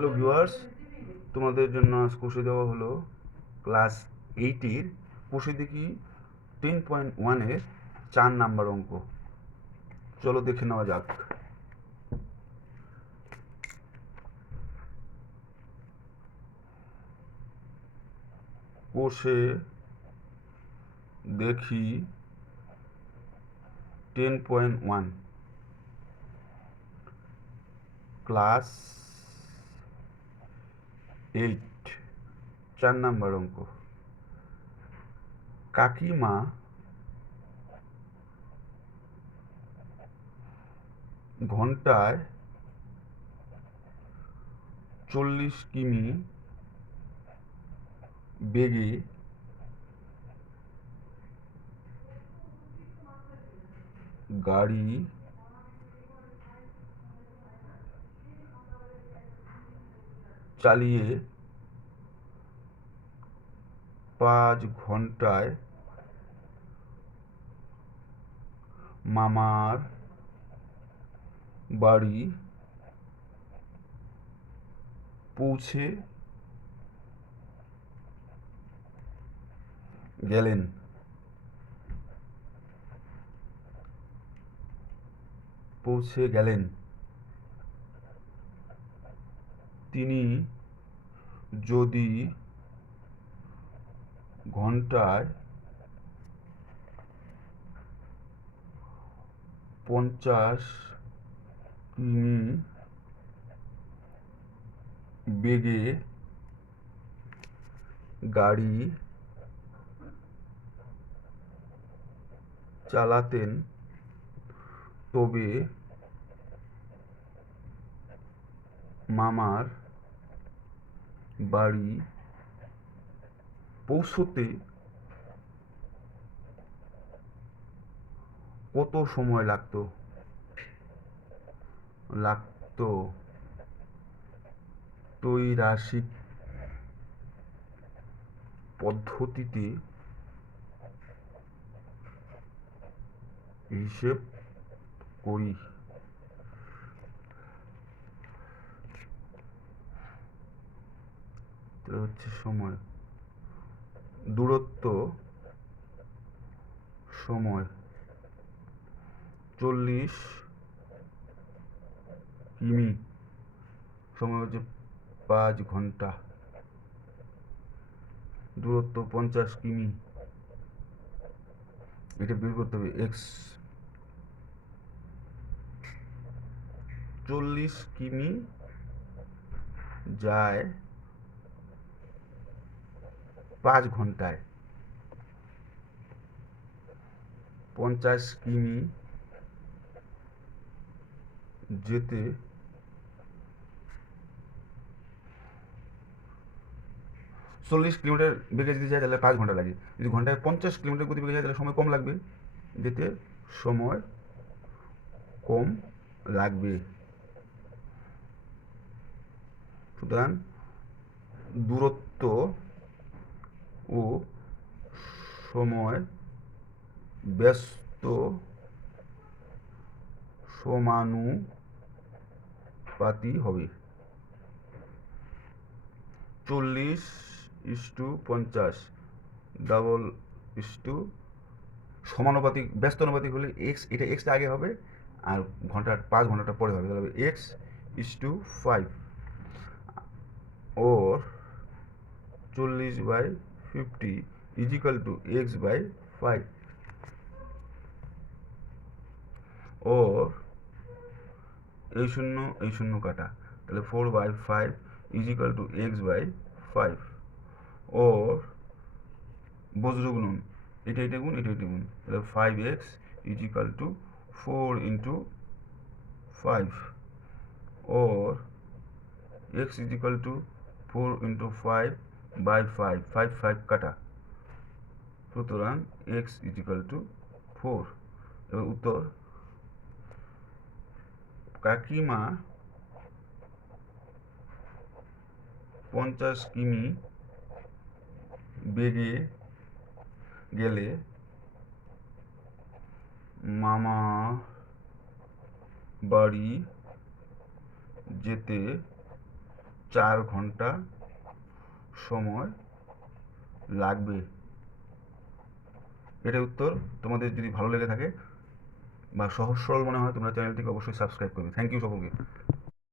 Hello viewers, তোমাদের জন্য আজ কষে দেওয়া হলো ক্লাস 8-এর কষে দেখি 10.1-এর 4 নাম্বার অঙ্ক। চলো দেখে নেওয়া যাক। কষে দেখি 10.1 ক্লাস 8 4 নাম্বার অঙ্ক। কাকিমা ঘন্টায় 40 কিমি বেগে গাড়ি চালিয়ে 5 ঘন্টায় মামার বাড়ি পৌঁছে গেলেন। তিনি যদি ঘন্টায় 50 কিমি বেগে গাড়ি চালাতেন তবে মামার বাড়ি পৌঁছতে কত সময় লাগতো? ত্রৈরাশিক পদ্ধতিতে হিসেব করি। হচ্ছে সময়, দূরত্ব, সময় 40 কিমি, সময় হচ্ছে 5 ঘন্টা, দূরত্ব 50 কিমি, এটা বের করতে হবে। এক্স 40 কিমি যায় 5 ঘন্টায়, 50 কিমি যেতে 40 কিলোমিটার বেগে যদি যায় তাহলে 5 ঘন্টা লাগে। যদি ঘন্টায় 50 কিলোমিটার গতি বেগে যায় তাহলে সময় কম লাগবে, যেতে সময় কম লাগবে। সুতরাং দূরত্ব ও সময় ব্যস্ত সমানুপাতি হবে। 40:50 ডাবল ইস্টু সমানুপাতিক, ব্যস্ত অনুপাতিক হলে এক্স, এটা এক্সটা আগে হবে আর 5 ঘন্টাটা পরে হবে, তাহলে x:5 or 40/50 x/5 or এই শূন্য কাটা, তাহলে 4/5 x/5 or বজ্র গুণন, এটা গুণ তাহলে 5x 4 × 5 or x 4 × 5/5, 5 কাটা, সুতরাং x 4। এবার উত্তর, কাকিমা 50 কিমি বেগে গেলে মামা বাড়ি যেতে 4 ঘন্টা সময় লাগবে। এটাই উত্তর। তোমাদের যদি ভালো লেগে থাকে বা সহজ সরল মনে হয় তোমরা চ্যানেলটিকে অবশ্যই সাবস্ক্রাইব করবে। থ্যাংক ইউ সকলকে।